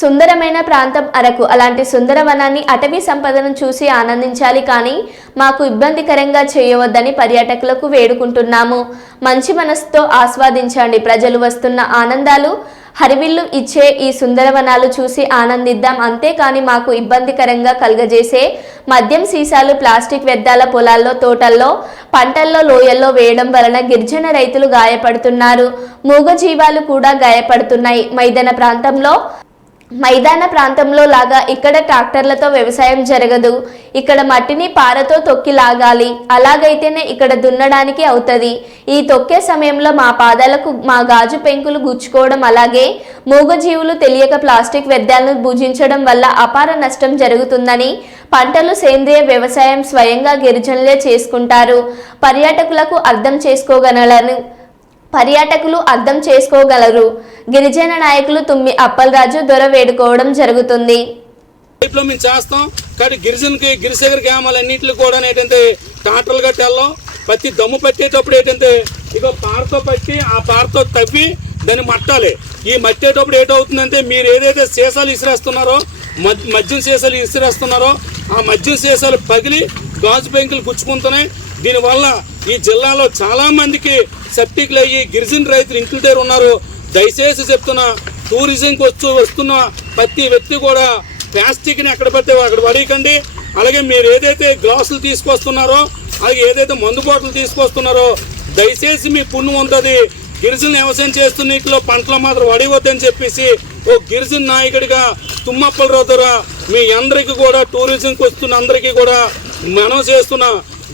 సుందరమైన ప్రాంతం అరకు. అలాంటి సుందరవనాన్ని అటవీ సంపదను చూసి ఆనందించాలి కానీ మాకు ఇబ్బందికరంగా చేయవద్దని పర్యాటకులకు వేడుకుంటున్నాము. మంచి మనసుతో ఆస్వాదించండి. ప్రజలు వస్తున్న ఆనందాలు హరివిల్లు ఇచ్చే ఈ సుందరవనాలు చూసి ఆనందిద్దాం. అంతేకాని మాకు ఇబ్బందికరంగా కలుగజేసే మద్యం సీసాలు ప్లాస్టిక్ వ్యర్థాల పొలాల్లో తోటల్లో పంటల్లో లోయల్లో వేయడం వలన గిరిజన రైతులు గాయపడుతున్నారు. మూగజీవాలు కూడా గాయపడుతున్నాయి. మైదాన ప్రాంతంలో మైదాన ప్రాంతంలో లాగా ఇక్కడ ట్రాక్టర్లతో వ్యవసాయం జరగదు. ఇక్కడ మట్టిని పారతో తొక్కి లాగాలి. అలాగైతేనే ఇక్కడ దున్నడానికి అవుతుంది. ఈ తొక్కే సమయంలో మా పాదాలకు మా గాజు పెంకులు గుచ్చుకోవడం అలాగే మూగజీవులు తెలియక ప్లాస్టిక్ వ్యర్థాలను భుజించడం వల్ల అపార నష్టం జరుగుతుందని పంటలు సేంద్రియ వ్యవసాయం స్వయంగా గిరిజనులే చేసుకుంటారు. పర్యాటకులకు అర్థం చేసుకోగలను పర్యాటకులు అర్థం చేసుకోగలరు. గిరిజన నాయకులు తుమ్మి అప్పలరాజు దొర వేడుకోవడం జరుగుతుంది. లైఫ్లో మేము చేస్తాం. కానీ గిరిజనకి గిరిశేఖర్ గ్రామాలు కూడా ఏంటంటే టాటర్లు గట్టి ప్రతి దమ్ము పట్టేటప్పుడు ఏంటంటే ఇగో పారతో పట్టి ఆ పారతో తవ్వి దాన్ని మట్టాలి. ఈ మట్టేటప్పుడు ఏటవుతుందంటే మీరు ఏదైతే సీసాలు ఇసిరేస్తున్నారో మద్యం సీసాలు ఇసిరేస్తున్నారో ఆ మద్యం సీసాలు పగిలి గాజు పెంకులు గుచ్చుకుంటున్నాయి. దీనివల్ల ఈ జిల్లాలో చాలా మందికి సెప్టిక్లు అయ్యి గిరిజన రైతులు ఇంటి దగ్గర ఉన్నారు. దయచేసి చెప్తున్నా టూరిజంకి వచ్చి వస్తున్న ప్రతి వ్యక్తి కూడా ప్లాస్టిక్ని ఎక్కడ పడితే అక్కడ పడేయకండి. అలాగే మీరు ఏదైతే గ్లాసులు తీసుకొస్తున్నారో అలాగే ఏదైతే మందు బాటలు తీసుకొస్తున్నారో దయచేసి మీ పుణ్యం ఉంటుంది. గిరిజన వ్యవసాయం చేస్తున్న నీటిలో పంటలు మాత్రం వడివద్దని చెప్పేసి ఓ గిరిజన నాయకుడిగా తుమ్మప్పల రోజురా మీ అందరికీ కూడా టూరిజంకి వస్తున్న అందరికీ కూడా మనం చేస్తున్న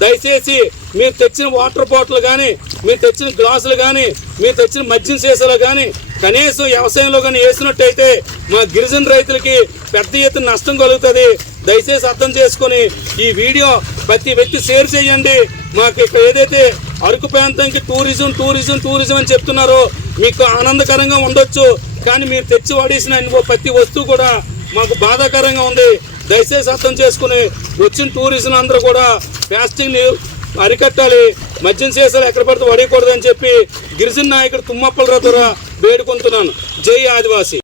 దయచేసి మీరు తెచ్చిన వాటర్ బాటిల్ కానీ మీరు తెచ్చిన గ్లాసులు కానీ మీరు తెచ్చిన మద్యం సీసాలు కానీ కనీసం వ్యవసాయంలో కానీ వేసినట్టయితే మా గిరిజన రైతులకి పెద్ద ఎత్తున నష్టం కలుగుతుంది. దయచేసి అర్థం చేసుకొని ఈ వీడియో ప్రతి వ్యక్తి షేర్ చేయండి. మాకు ఇక్కడ ఏదైతే అరకు ప్రాంతానికి టూరిజం టూరిజం టూరిజం అని చెప్తున్నారో మీకు ఆనందకరంగా ఉండొచ్చు. కానీ మీరు తెచ్చి వాడేసిన ప్రతి వస్తువు కూడా మాకు బాధాకరంగా ఉంది. దయచేసి అర్థం చేసుకుని వచ్చిన టూరిజం అందరూ కూడా ప్లాస్టిక్ని అరికట్టాలి మద్యం సీసాలు ఎక్కడ పడితే వడయకూడదని చెప్పి గిరిజన నాయకుడు తుమ్మప్పల ద్వారా వేడుకుంటున్నాను. జై ఆదివాసి.